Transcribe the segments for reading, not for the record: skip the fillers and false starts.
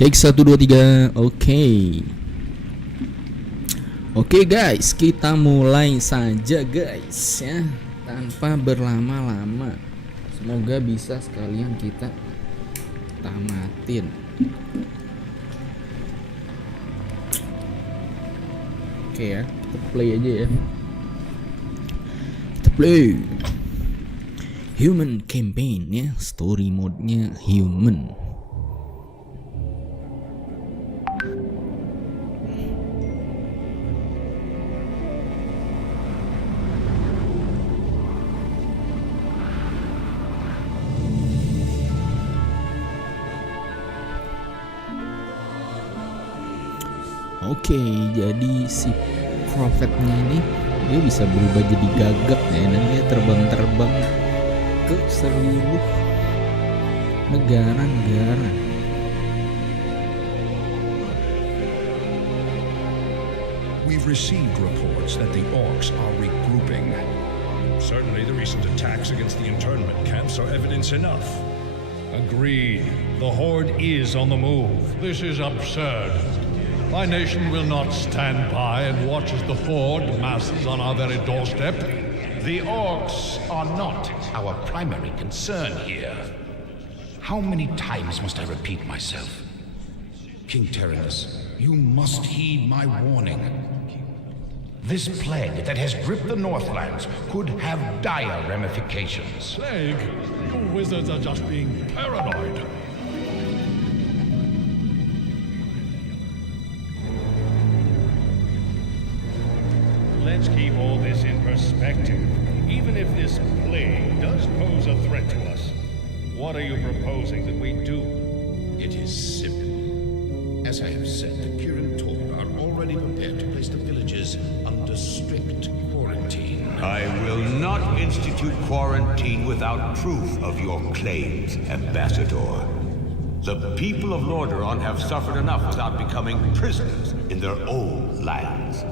Cek 1 2 3. Oke guys, kita mulai saja guys ya, tanpa berlama-lama. Semoga bisa sekalian kita tamatin. Oke ya, kita play aja ya. Kita play Human Campaign ya, story mode-nya human. Oke, jadi si prophetnya ini dia bisa berubah jadi gagak ya, dan dia terbang-terbang ke seluruh negara-negara. We've received reports that the orcs are regrouping. Certainly the recent attacks against the internment camps are evidence enough. Agreed. The Horde is on the move. This is absurd. My nation will not stand by and watch as the Horde masses on our very doorstep. The orcs are not our primary concern here. How many times must I repeat myself? King Tyrannus, you must heed my warning. This plague that has gripped the Northlands could have dire ramifications. Plague? You wizards are just being paranoid. Let's keep all this in perspective. Even if this plague does pose a threat to us, what are you proposing that we do? It is simple. As I have said, the Kirin Tor are already prepared to place the villages under strict quarantine. I will not institute quarantine without proof of your claims, Ambassador. The people of Lordaeron have suffered enough without becoming prisoners in their own lands.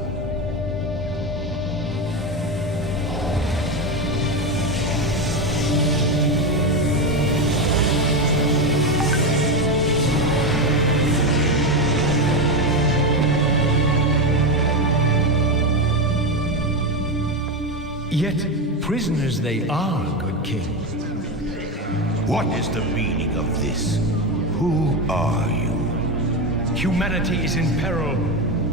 Yet prisoners they are, good king. What is the meaning of this? Who are you? Humanity is in peril.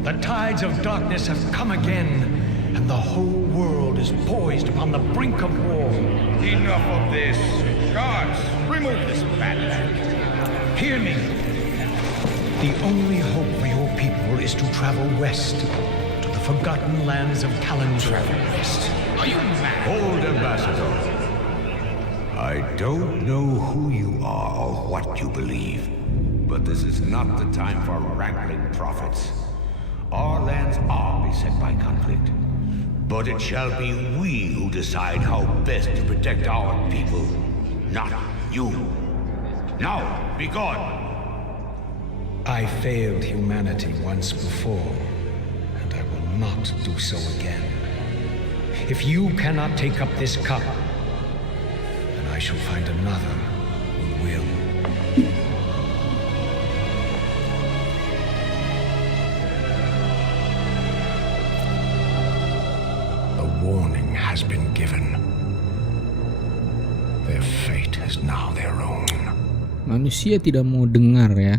The tides of darkness have come again, and the whole world is poised upon the brink of war. Enough of this. Guards, remove this bad lad. Hear me. The only hope for your people is to travel west, to the forgotten lands of Kalandra. West. Are you mad? Hold, Ambassador. I don't know who you are or what you believe, but this is not the time for wrangling prophets. Our lands are beset by conflict, but it shall be we who decide how best to protect our people, not you. Now, be gone! I failed humanity once before, and I will not do so again. If you cannot take up this cup, then I shall find another who will. A warning has been given. Their fate is now their own. Manusia tidak mau dengar ya,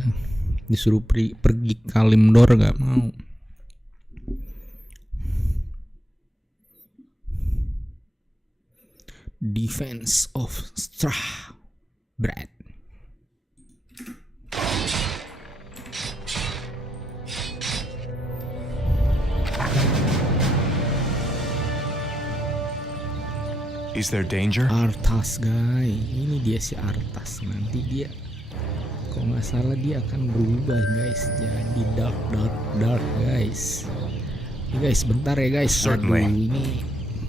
disuruh pergi Kalimdor gak mau. Defense of Strah Brad. Is there danger? Arthas guys, ini dia si Arthas. Nanti dia, kalau nggak salah dia akan berubah guys, jadi dark guys. Ini guys, bentar ya guys. Certainly. Aduh, ini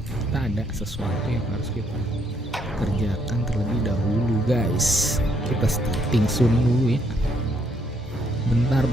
kita ada sesuatu yang harus kita kerjakan terlebih dahulu guys. Kita starting soon dulu ya. Bentar.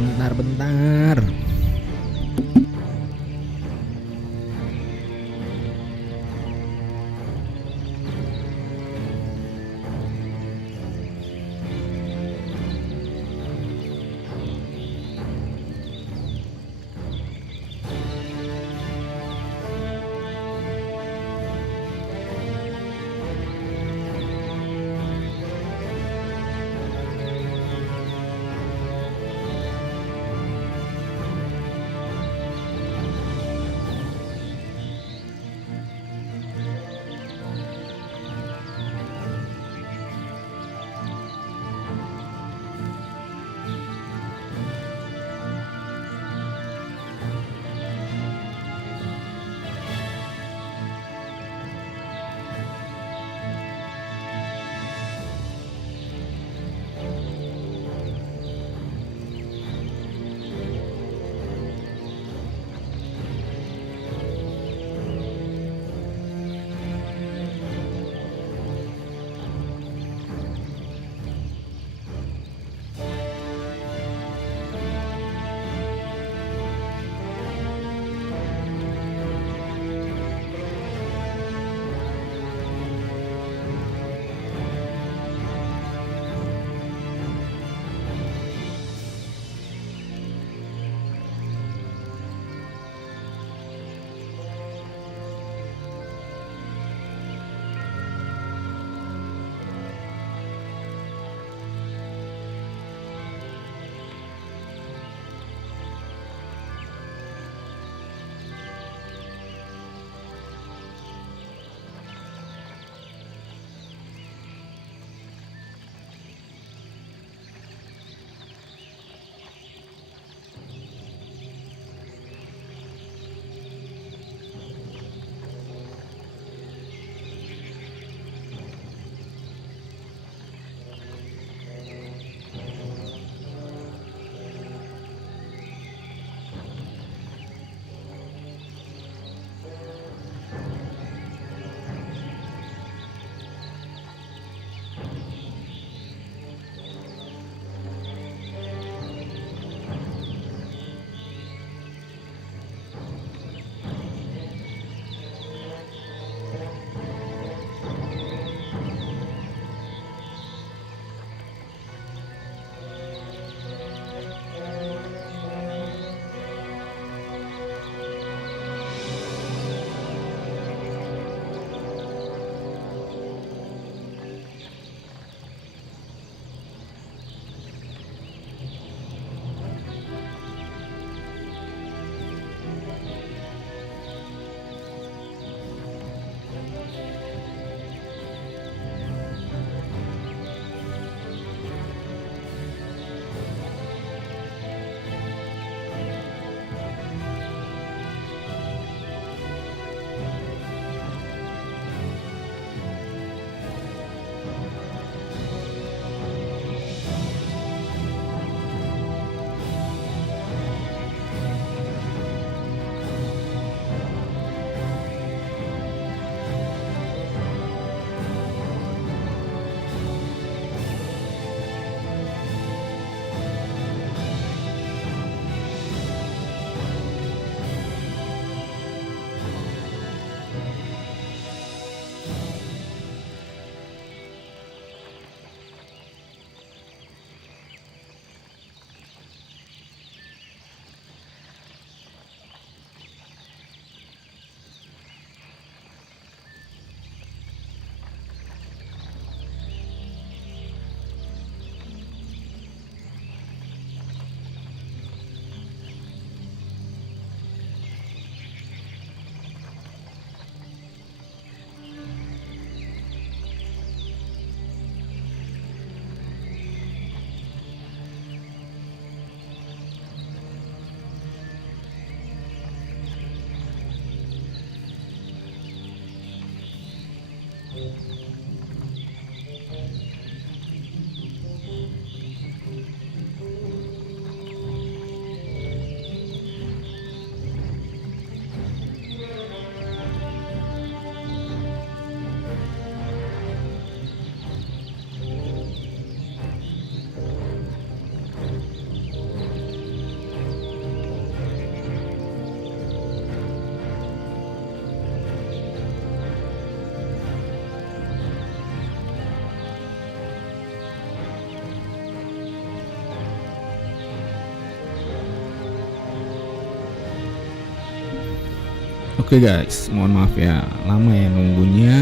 Oke guys, mohon maaf ya, lama ya nunggunya.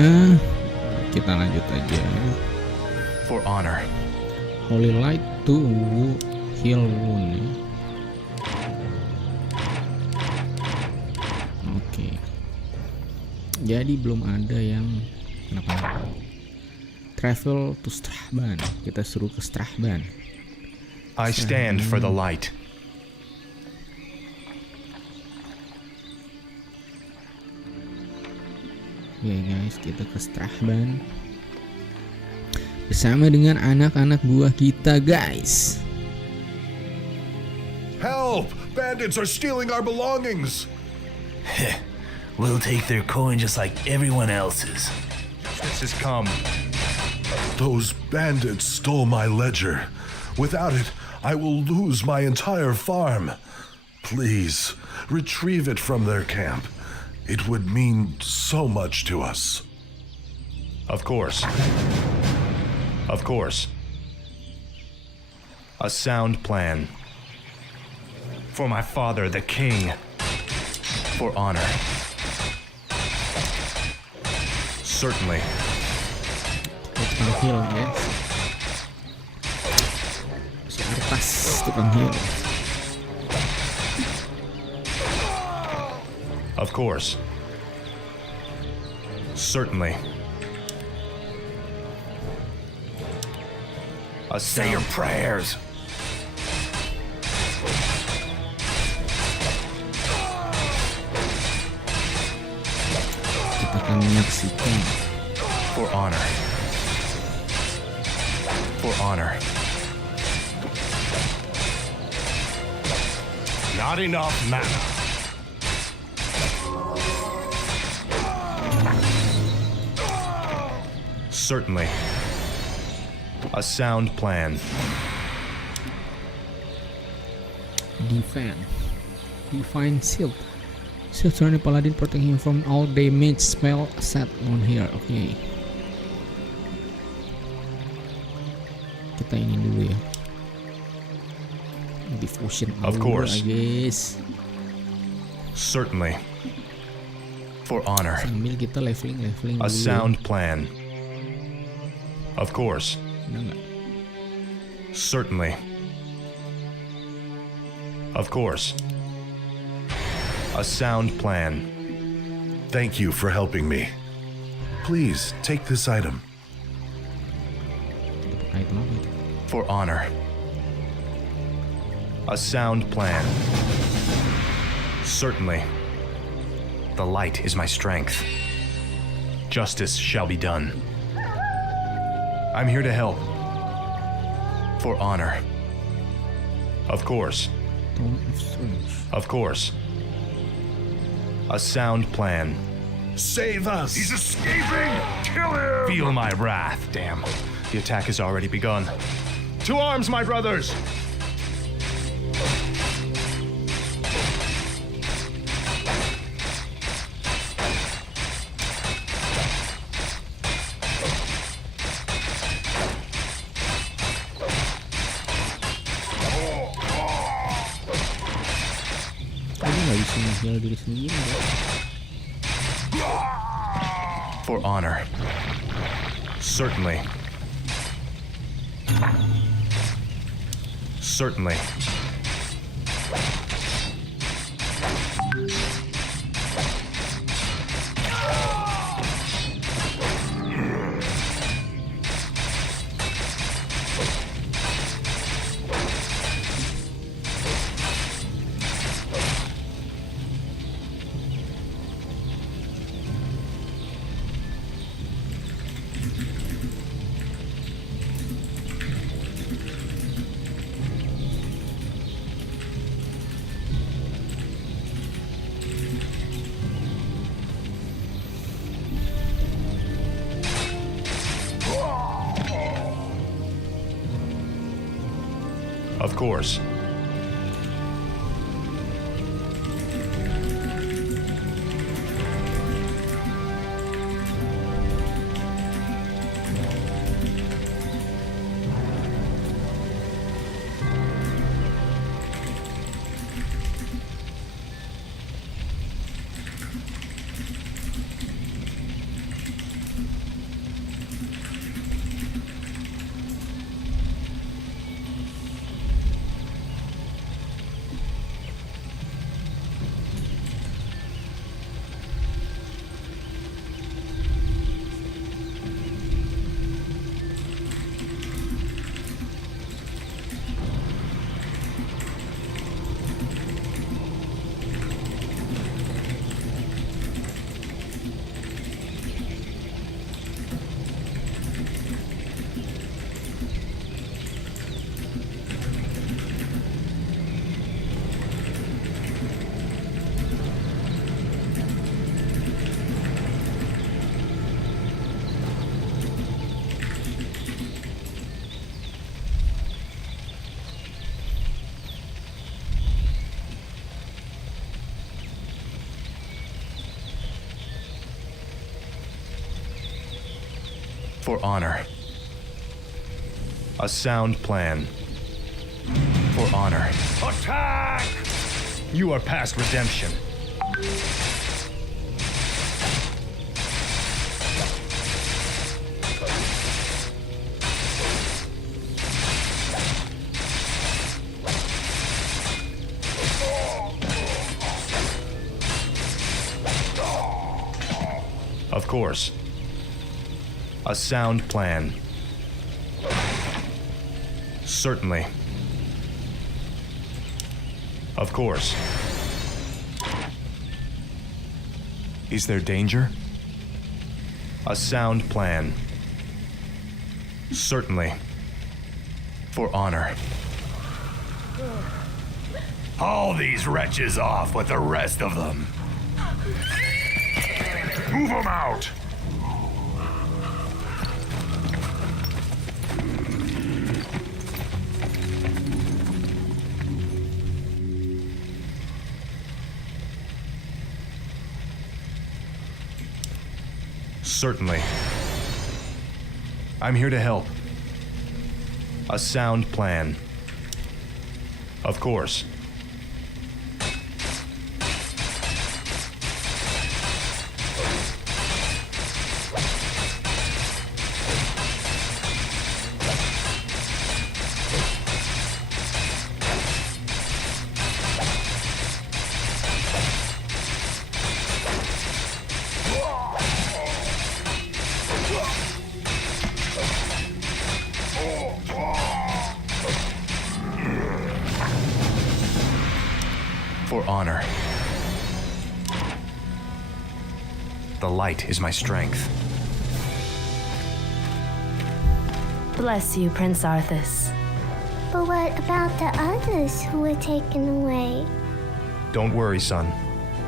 Kita lanjut aja. For honor. Holy light to heal wound. Oke. Jadi belum ada yang kenapa? Travel to Strahban. Kita suruh ke Strahban. I stand for the light. Oke guys, kita ke Strahban bersama dengan anak-anak buah kita guys. Help! Bandits are stealing our belongings! We'll take their coin just like everyone else's. This has come. Those bandits stole my ledger. Without it, I will lose my entire farm. Please, retrieve it from their camp. It would mean so much to us. Of course. Of course. A sound plan. For my father, the king. For honor. Certainly. Tukang heal guys. Si Artas tukang heal. Of course. Certainly. Say your prayers. Kita akan menyaksikan. For honor. For honor. Not enough mana. Certainly. A sound plan. Divine Shield. Shield surrounding Paladin, protect him from all damage spell set on here. Oke. Kita ini dulu ya. Devotion Of Aura, course. guys. Certainly. For honor. Sambil kita leveling A dulu. sound plan. Of course. Udah nggak? Certainly. Of course. A sound plan. Thank you for helping me. Please, take this item. Dapat item apa itu? For honor. A sound plan. Certainly. The light is my strength. Justice shall be done. I'm here to help. For honor. Of course. Tome of Strange. Of course. A sound plan. Save us! He's escaping! Kill him! Feel my wrath, damn. The attack has already begun. To arms, my brothers! Tadi nggak bisa nge-heal diri sendiri ya? For honor. Certainly. Certainly. Of course. For honor. A sound plan. For honor. Attack! You are past redemption. Of course. A sound plan. Certainly. Of course. Is there danger? A sound plan. Certainly. For honor. Haul these wretches off with the rest of them. Move them out! Certainly. I'm here to help. A sound plan. Of course. For honor. The light is my strength. Bless you, Prince Arthas. But what about the others who were taken away? Don't worry, son.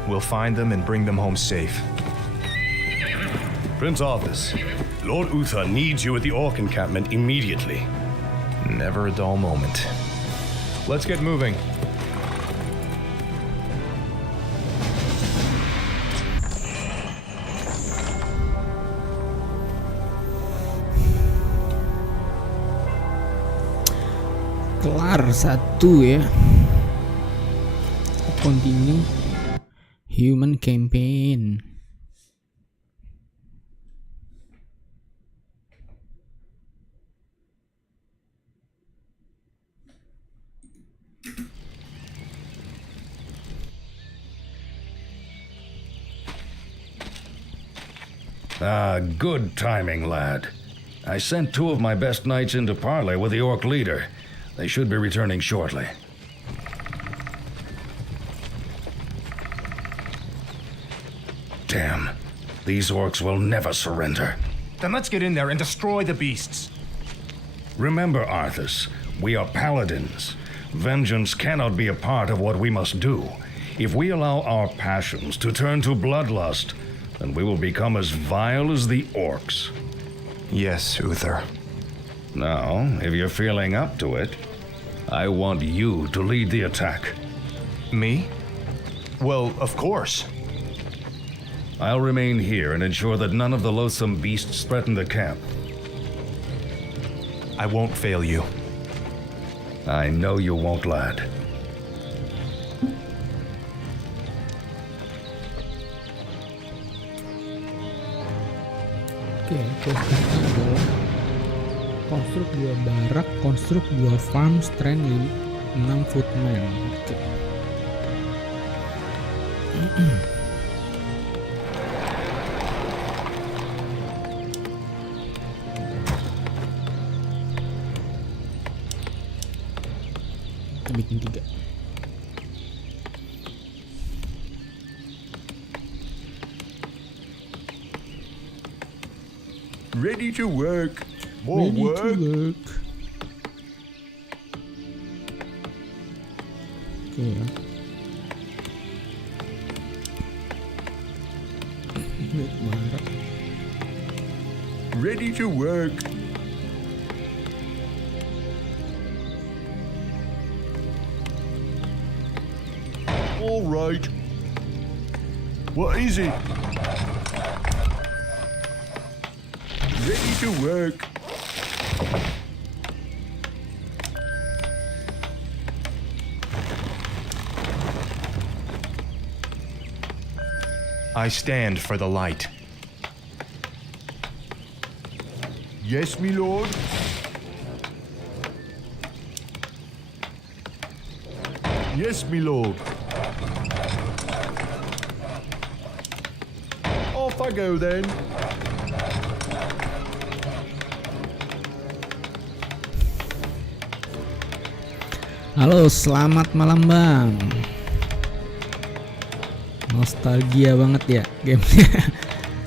We'll find them and bring them home safe. Prince Arthas, Lord Uther needs you at the Orc encampment immediately. Never a dull moment. Let's get moving. Kelar satu ya. Continue human campaign. Good timing, lad. I sent 2 of my best knights into parley with the Orc leader. They should be returning shortly. Damn. These Orcs will never surrender. Then let's get in there and destroy the beasts. Remember, Arthas, we are paladins. Vengeance cannot be a part of what we must do. If we allow our passions to turn to bloodlust, then we will become as vile as the Orcs. Yes, Uther. Now, if you're feeling up to it, I want you to lead the attack. Me? Well, of course. I'll remain here and ensure that none of the loathsome beasts threaten the camp. I won't fail you. I know you won't, lad. Oke, quest kita adalah konstruk 2 barak, konstruk 2 farm, strength 6 footman. Oke. Kita bikin 3. Ready to work. More work. Oke ya. Barak. Ready to work. All right. What is it? Ready to work. I stand for the light. Yes, my lord. Yes, my lord. Off I go then. Halo, selamat malam Bang. Nostalgia banget ya gamenya.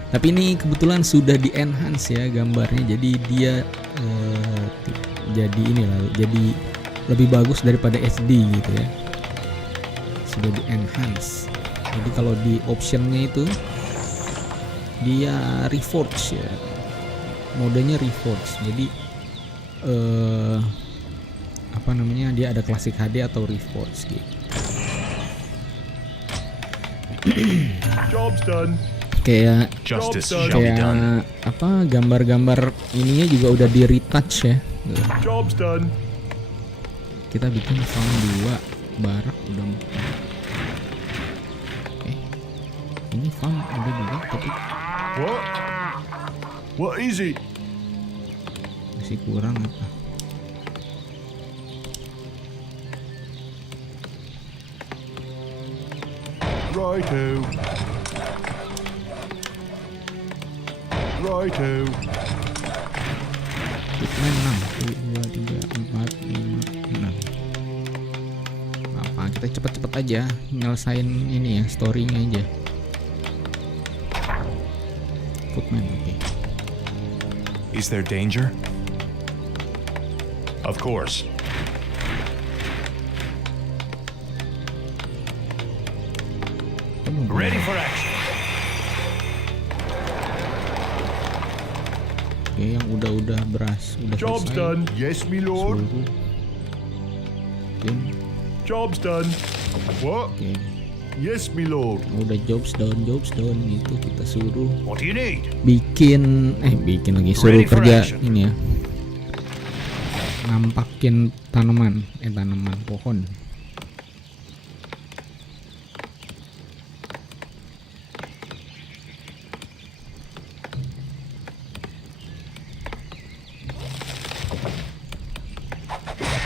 Tapi ini kebetulan sudah di enhance ya gambarnya, jadi dia jadi inilah, jadi lebih bagus daripada HD gitu ya. Sudah di enhance. Jadi kalau di optionnya itu dia Reforge ya, modenya Reforge. Jadi apa namanya, dia ada Classic HD atau Reforge gitu. Job's done. Kayak Justice shall be done. apa, gambar-gambar ininya juga udah di retouch ya. Job's done. Kita bikin farm 2 barak udah. Ini farm udah juga tapi What is it? masih kurang apa? Righto. Righto. Hitman 6 2 3 4 5 6. Apa, kita cepet-cepet aja nyelesain ini ya, story-nya aja. Footman, oke. Is there danger? Of course. Ready for action. Oke, yang udah udah Job's selesai. done. Yes, my lord. Suruh. Oke, Job's done. What? oke. Yes, my lord. Udah jobs down itu kita suruh What do you need? bikin lagi, suruh Ready for kerja action. ini ya, nampakin tanaman pohon.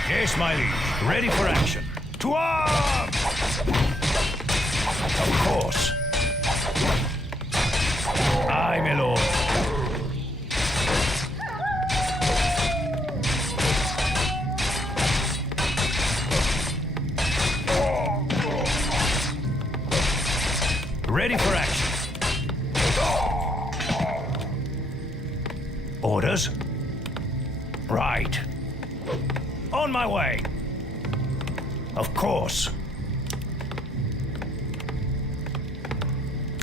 Yes, my liege. Ready for action. To arms! Of course. Aye, my lord. Ready for action. Orders? Right. On my way. Of course.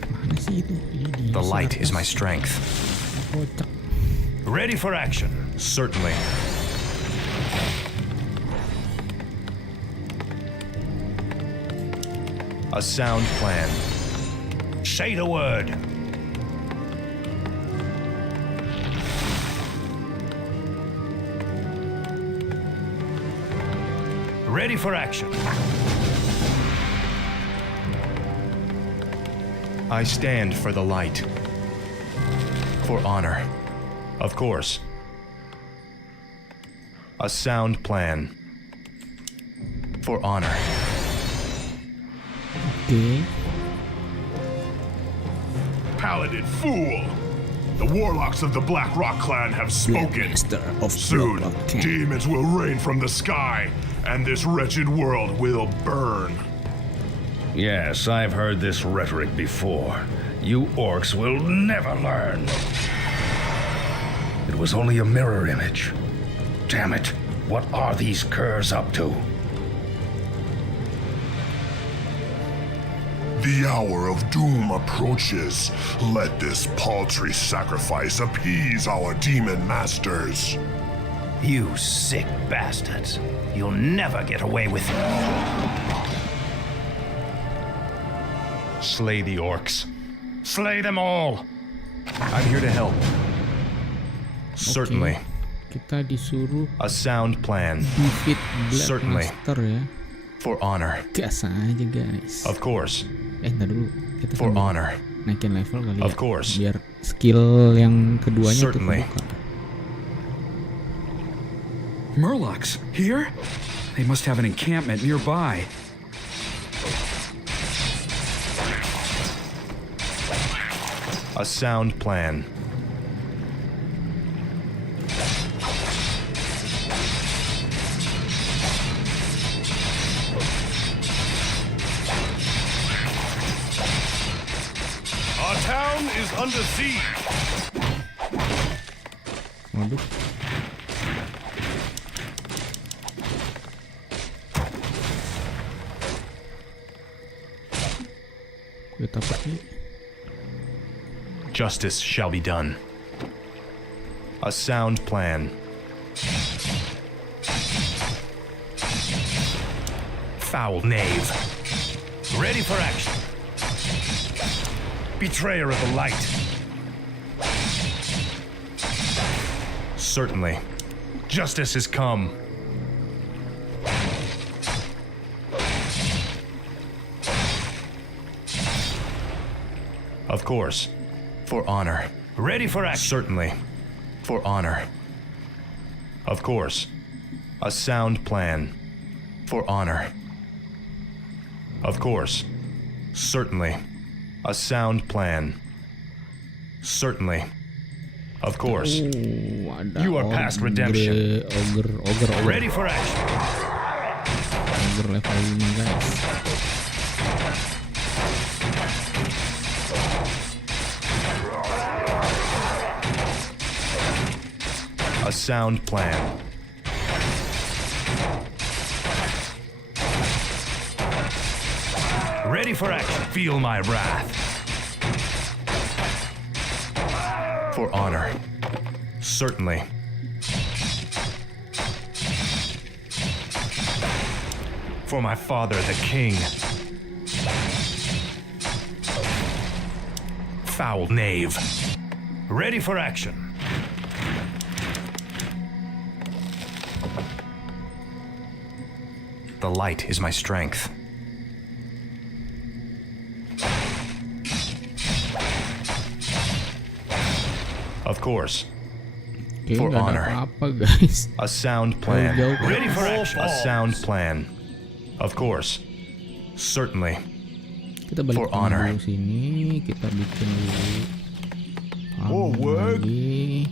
Mana sih itu? Ini The light is my atas. strength. Kocak. Ready for action. Certainly. A sound plan. Say the word. Ready for action. I stand for the light. For honor. Of course. A sound plan. For honor. Oke. Paladin fool! The warlocks of the Black Rock clan have spoken. Master of Soon, Black Rock Clan. demons will rain from the sky, and this wretched world will burn. Yes, I've heard this rhetoric before. You orcs will never learn. It was only a mirror image. Damn it, what are these curs up to? The hour of doom approaches. Let this paltry sacrifice appease our demon masters. You sick bastards. You'll never get away with it. Slay the orcs. Slay them all. I'm here to help. Certainly. Kita disuruh A sound plan. defeat Black Certainly. Master ya. For honor. Gas aja guys. Of course. Ntar dulu. Kita For sambil honor. naikin level kali Of ya. course. Biar skill yang keduanya tuh Certainly. kebuka. Murlocs, here? They must have an encampment nearby. A sound plan. Our town is under siege. Waduh. Kita pergi. Justice shall be done. A sound plan. Foul knave. Ready for action. Betrayer of the light. Certainly. Justice has come. Of course. For honor. Ready for action. Certainly. For honor. Of course. A sound plan. For honor. Of course. Certainly. A sound plan. Certainly. Of course. Ada You are past redemption. Ogre. Ready for action. Ogre level 5 guys. A sound plan. Ready for action. Feel my wrath. For honor. Certainly. For my father, the king. Foul knave. Ready for action. The light is my strength. Of course. Oke, For nggak ada honor. apa-apa guys. A sound plan. Jauh. Ready for action. A sound plan. Of course. Certainly. Kita balik For honor. dulu sini, kita bikin dulu. More work. Lagi.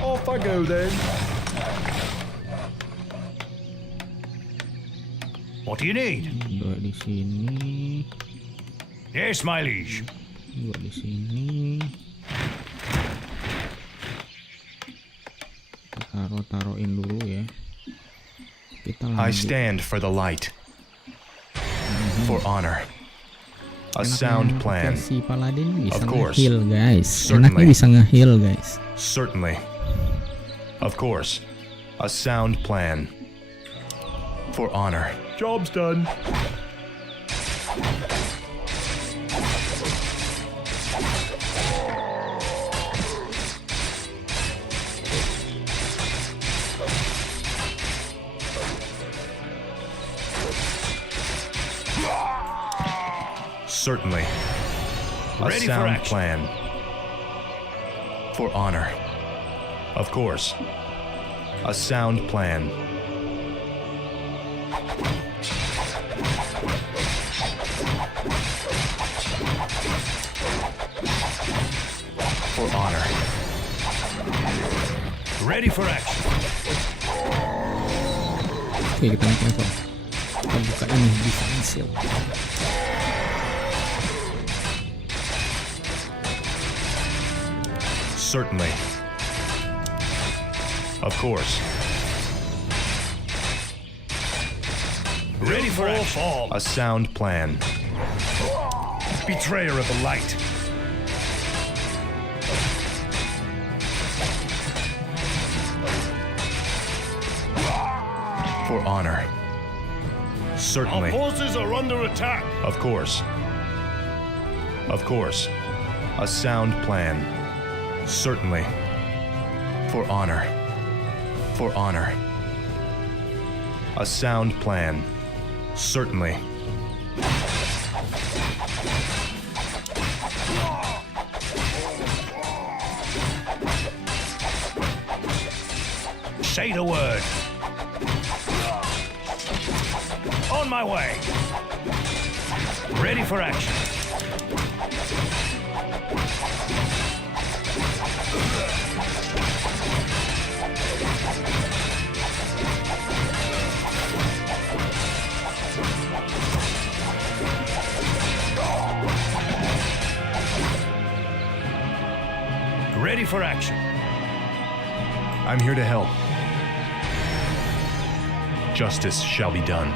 Off I go then. What do you need? Dua di sini, Yes, my liege. dua di sini. Kita taruhin dulu ya. Kita I lanjut. stand for the light. For honor. A sound plan. Si Paladin bisa Of course. nge-heal guys. Certainly. Enaknya bisa nge-heal guys. Certainly. Of course. A sound plan. For honor. Job's done. Certainly. A Ready for sound action. plan. For honor. Of course. A sound plan. For honor. Ready for action. Oke, kita naik level. Kita buka ini defensive. Certainly. Of course. Ready for action. A sound plan. Betrayer of the light. For honor. Certainly. forces are under attack. Of course. Of course. A sound plan. Certainly. For honor. For honor. A sound plan. Certainly. Say the word. On my way. Ready for action. Ready for action. I'm here to help. Justice shall be done.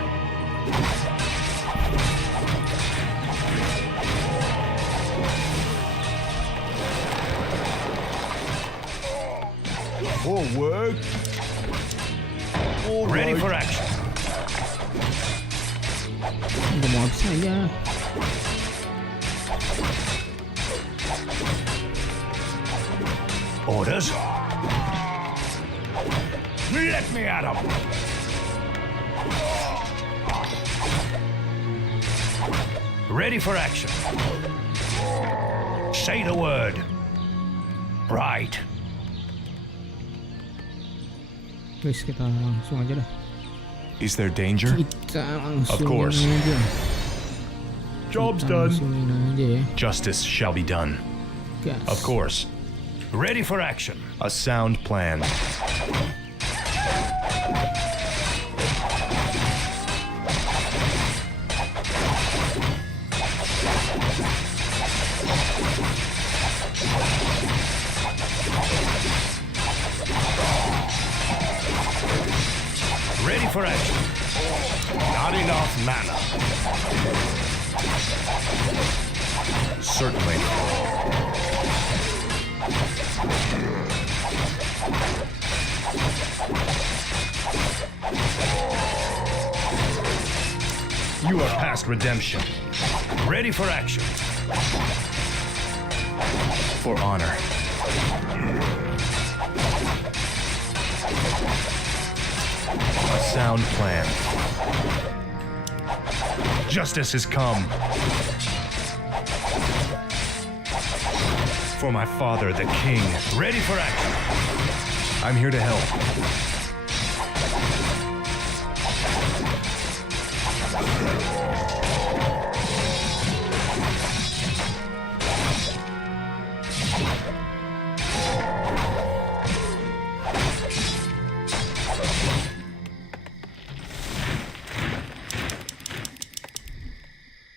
Forward. Ready for action. Nggak mau habis aja. Orders. Let me at 'em. Ready for action. Say the word. Right. Guys, kita langsung aja dah. Is there danger? Kita langsung Of course. aja. Job's Kita done. langsungin aja ya. Justice shall be done. Gas. Of course. Ready for action. A sound plan. Ready for action. Not enough mana. Certainly. You are past redemption. Ready for action. For honor. A sound plan. Justice has come. For my father, the king. Ready for action. I'm here to help.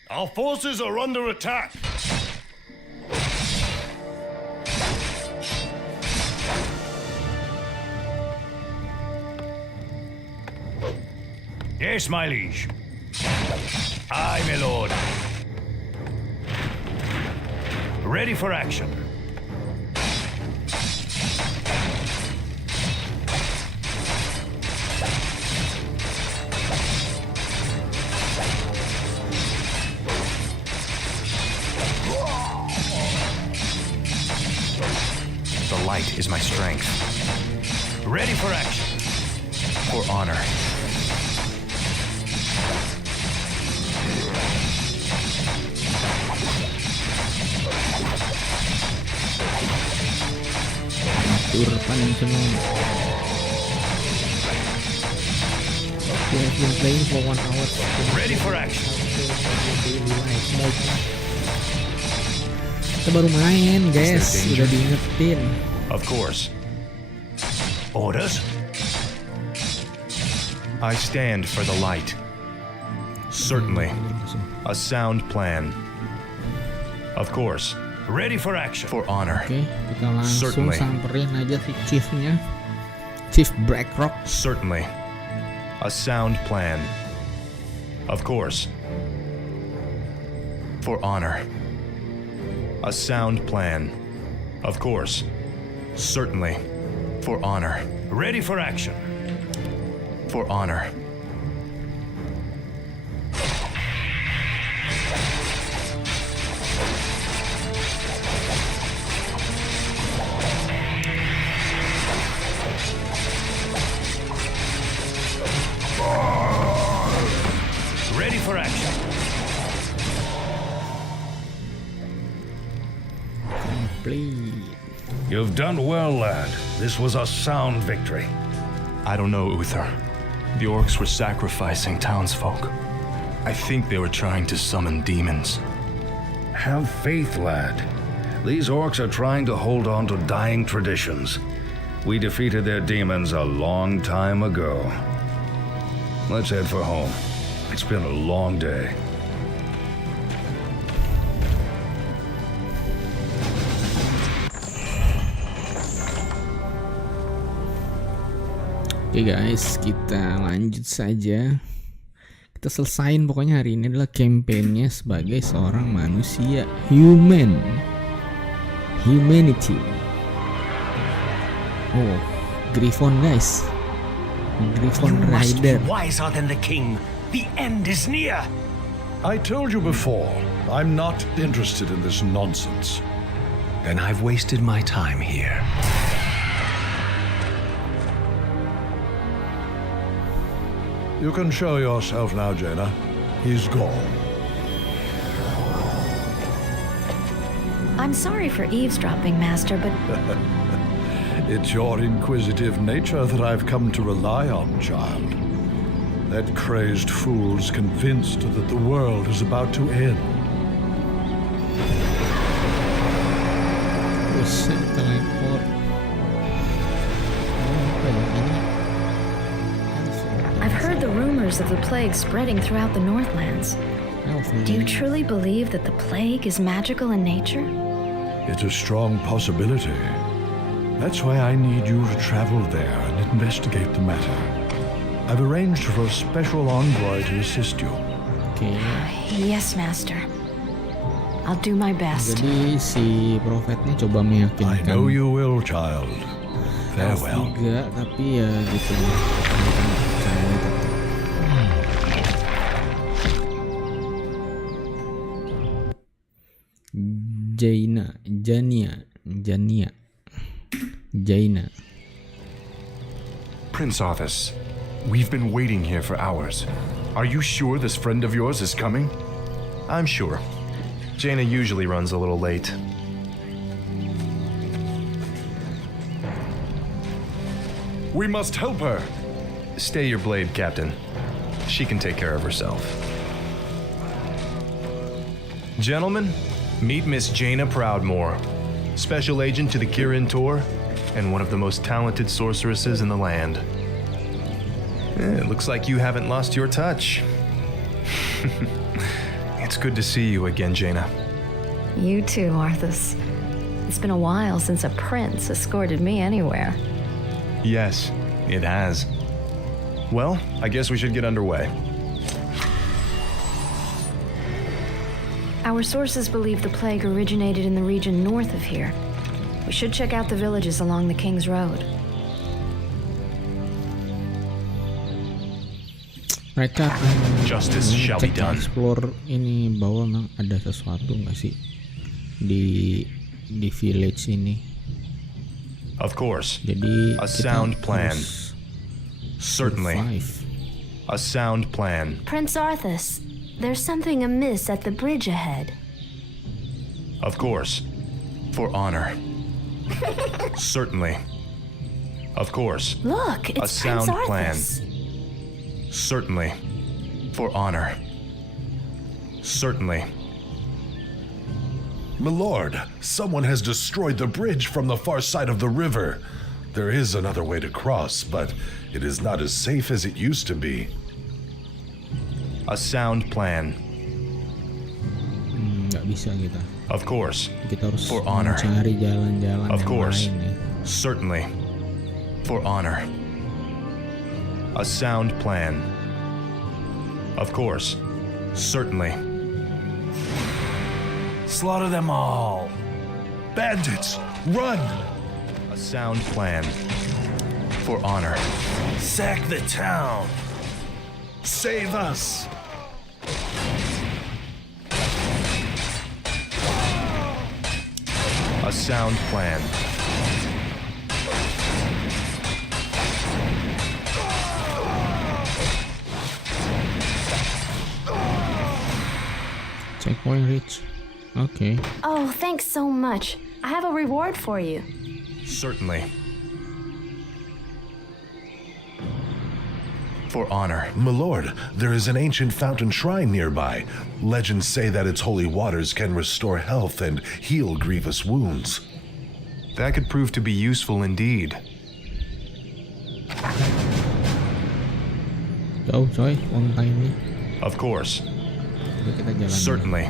Our forces are under attack. Yes, my liege. Aye, my lord. Ready for action. The light is my strength. Ready for action. For honor. Paling seneng. We have been playing for 1 hour. Ready for action. Baik. Kita baru main, guys. Udah diingetin. Of course. Orders. I stand for the light. Certainly. A sound plan. Of course. Ready for action. For honor. Oke, kita langsung Certainly. samperin aja si chiefnya. Chief Blackrock. Certainly. A sound plan. Of course. For honor. A sound plan. Of course. Certainly. For honor. Ready for action. For honor. complete. You've done well, lad. This was a sound victory. I don't know, Uther. The orcs were sacrificing townsfolk. I think they were trying to summon demons. Have faith, lad. These orcs are trying to hold on to dying traditions. We defeated their demons a long time ago. Let's head for home. It's been a long day. Oke guys, kita lanjut saja. Kita selesain pokoknya hari ini adalah campaign-nya sebagai seorang manusia humanity. Oh, Griffon guys. Griffon Rider. Wiser than the king. The end is near. I told you before, I'm not interested in this nonsense. Then I've wasted my time here. You can show yourself now, Jaina. He's gone. I'm sorry for eavesdropping, Master, but It's your inquisitive nature that I've come to rely on, child. That crazed fool's convinced that the world is about to end. Buset, teleport. Apa ya ini? I've heard the rumors of the plague spreading throughout the Northlands. Do you truly believe that the plague is magical in nature? It's a strong possibility. That's why I need you to travel there and investigate the matter. I've arranged for a special envoy to assist you. Oke. Yes, Master. I'll do my best. Jadi si Prophetnya coba meyakinkan. I know you will, child. Farewell. Juga, tapi ya gitu. Jaina. Prince Arthas, we've been waiting here for hours. Are you sure this friend of yours is coming? I'm sure. Jaina usually runs a little late. We must help her. Stay your blade, Captain. She can take care of herself. Gentlemen, meet Miss Jaina Proudmoore, Special Agent to the Kirin Tor, and one of the most talented sorceresses in the land. It looks like you haven't lost your touch. It's good to see you again, Jaina. You too, Arthas. It's been a while since a prince escorted me anywhere. Yes, it has. Well, I guess we should get underway. Our sources believe the plague originated in the region north of here. We should check out the villages along the King's Road. Mereka Justice shall be done. Explore ini bawah memang ada sesuatu nggak sih di village ini? Of course. Jadi a sound plan. Certainly. Survive. A sound plan. Prince Arthas, there's something amiss at the bridge ahead. Of course. For honor. Certainly. Of course. Look, it's a sound Prince plan. Arthas. Certainly. For honor. Certainly. My lord, someone has destroyed the bridge from the far side of the river. There is another way to cross, but it is not as safe as it used to be. A sound plan. Nggak bisa kita. Of course. Kita harus for honor. Mencari jalan-jalan of yang course. lain ya. Certainly. For honor. A sound plan. Of course. Certainly. Slaughter them all. Bandits, run! A sound plan. For honor. Sack the town. Save us! A sound plan. Checkpoint reach. Okay. Oh, thanks so much. I have a reward for you. Certainly. For honor. My lord, there is an ancient fountain shrine nearby. Legends say that its holy waters can restore health and heal grievous wounds. That could prove to be useful indeed. Jauh coy, long time nih. Of course. Coba kita jalan. Certainly.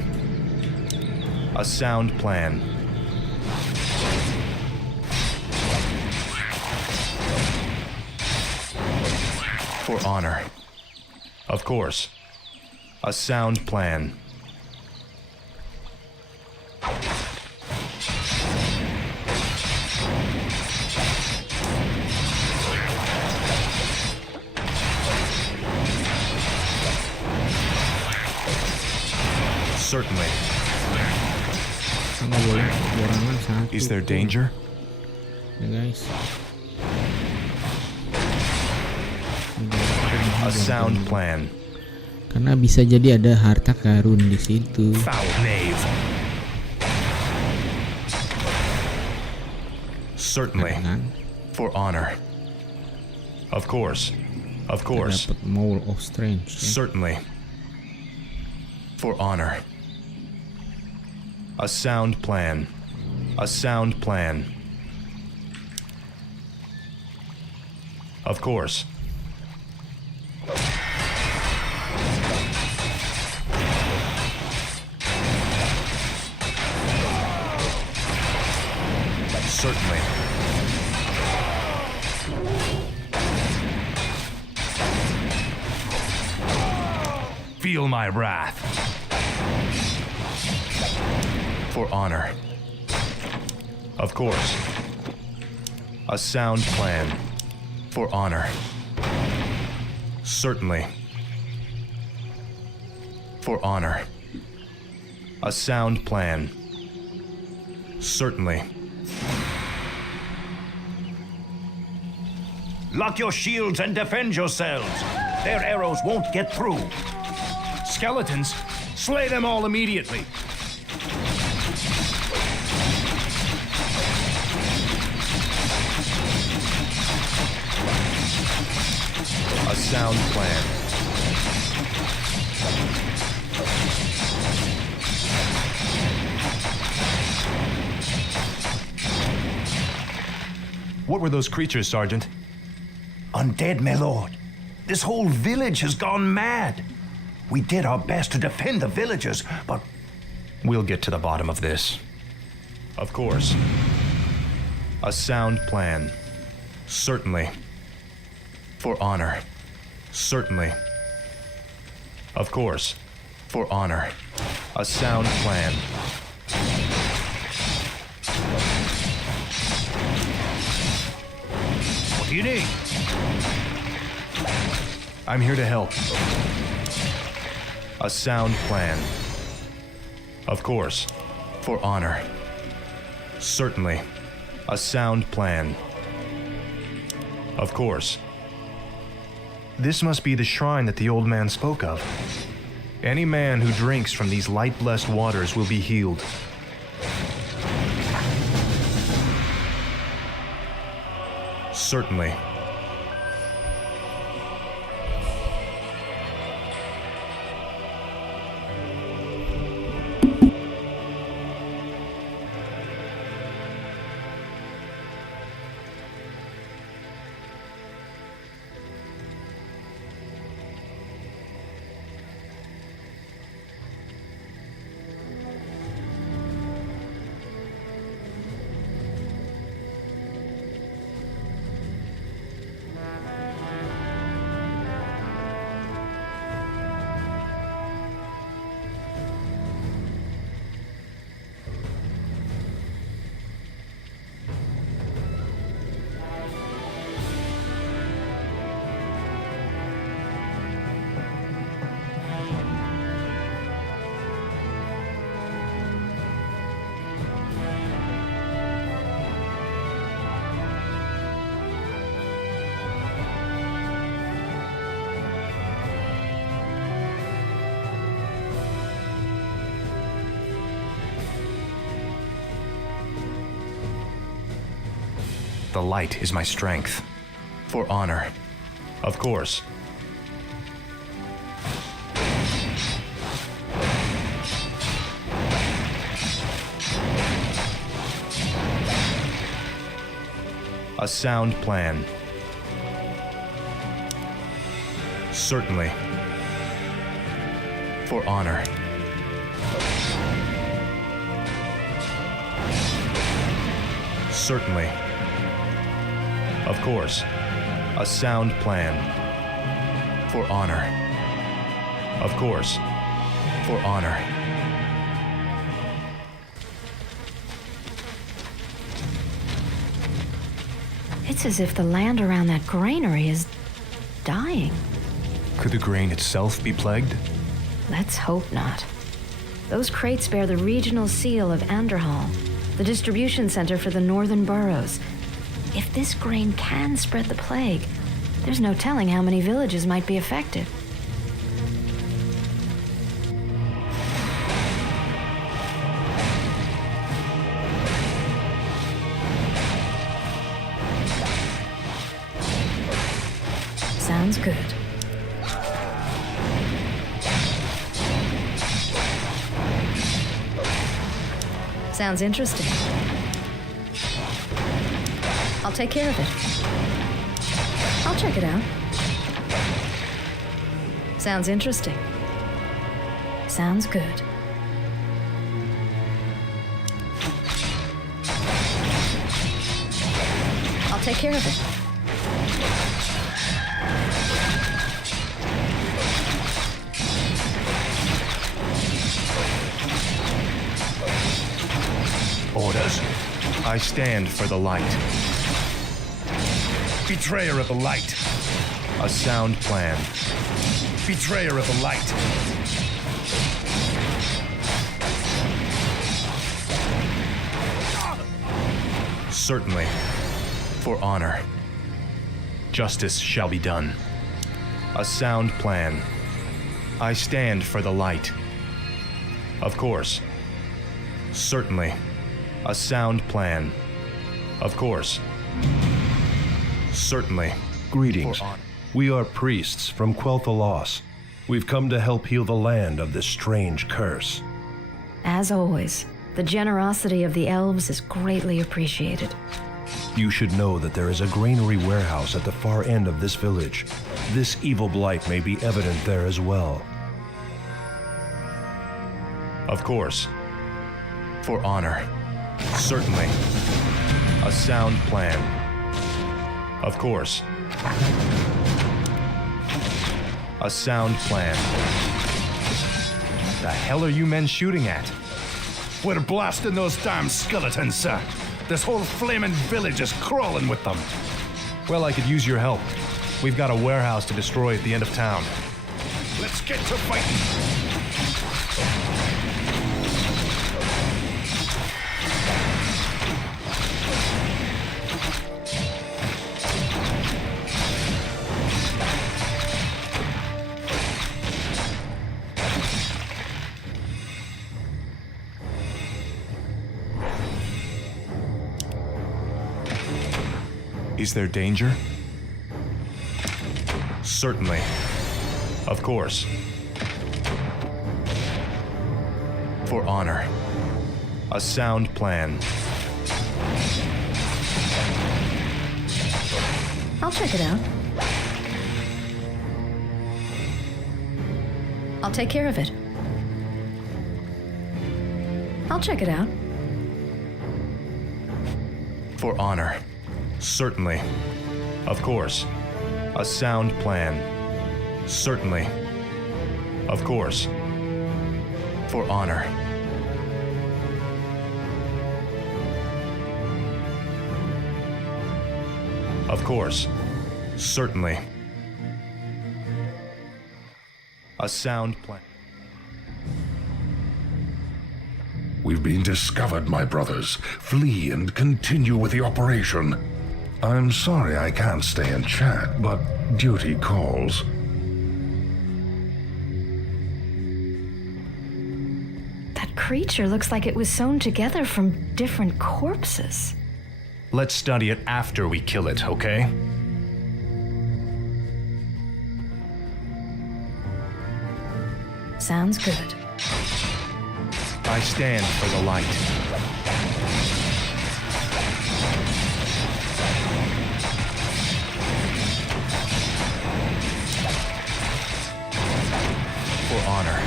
A sound plan. For honor. Of course. A sound plan. Certainly. Nggak boleh kekurangan satu. Is there danger? Ya guys. A sound plan. Karena bisa jadi ada harta karun di situ. Foul knave. Certainly. For honor. Of course. Of course. Dapat Maul of Strange. Ya. Certainly. For honor. A sound plan. A sound plan. Of course. Certainly. Feel my wrath. For honor. Of course. A sound plan. For honor. Certainly. For honor. A sound plan. Certainly. Lock your shields and defend yourselves. Their arrows won't get through. Skeletons? Slay them all immediately. A sound plan. What were those creatures, Sergeant? Undead, my lord. This whole village has gone mad. We did our best to defend the villagers, but... We'll get to the bottom of this. Of course. A sound plan. Certainly. For honor. Certainly. Of course. For honor. A sound plan. What do you need? I'm here to help. A sound plan. Of course. For honor. Certainly. A sound plan. Of course. This must be the shrine that the old man spoke of. Any man who drinks from these light-blessed waters will be healed. Certainly. The light is my strength. For honor. Of course. A sound plan. Certainly. For honor. Certainly. Of course. A sound plan. For honor. Of course. For honor. It's as if the land around that granary is dying. Could the grain itself be plagued? Let's hope not. Those crates bear the regional seal of Anderhall, the distribution center for the northern boroughs. If this grain can spread the plague, there's no telling how many villages might be affected. Sounds good. Sounds interesting. I'll take care of it. I'll check it out. Sounds interesting. Sounds good. I'll take care of it. Orders. I stand for the light. Betrayer of the light. A sound plan. Betrayer of the light. Certainly. For honor. Justice shall be done. A sound plan. I stand for the light. Of course. Certainly. A sound plan. Of course. Certainly. Greetings. We are priests from Quel'Thalas. We've come to help heal the land of this strange curse. As always, the generosity of the elves is greatly appreciated. You should know that there is a granary warehouse at the far end of this village. This evil blight may be evident there as well. Of course. For honor. Certainly. A sound plan. Of course. A sound plan. The hell are you men shooting at? We're blasting those damn skeletons, sir. This whole flaming village is crawling with them. Well, I could use your help. We've got a warehouse to destroy at the end of town. Let's get to fighting. Is there danger? Certainly. Of course. For honor. A sound plan. I'll check it out. I'll take care of it. I'll check it out. For honor. Certainly. Of course. A sound plan. Certainly. Of course. For honor. Of course. Certainly. A sound plan. We've been discovered, my brothers. Flee and continue with the operation. I'm sorry I can't stay and chat, but duty calls. That creature looks like it was sewn together from different corpses. Let's study it after we kill it, okay? Sounds good. I stand for the light. For honor.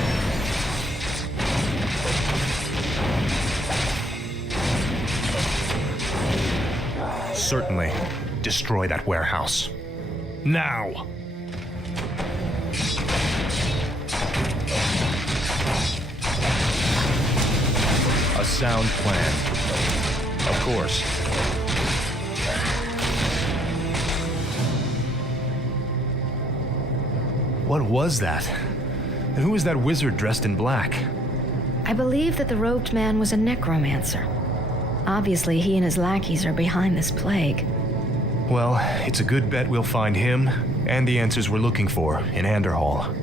Certainly. Destroy that warehouse. Now! A sound plan. Of course. What was that? And who was that wizard dressed in black? I believe that the robed man was a necromancer. Obviously, he and his lackeys are behind this plague. Well, it's a good bet we'll find him and the answers we're looking for in Anderhall.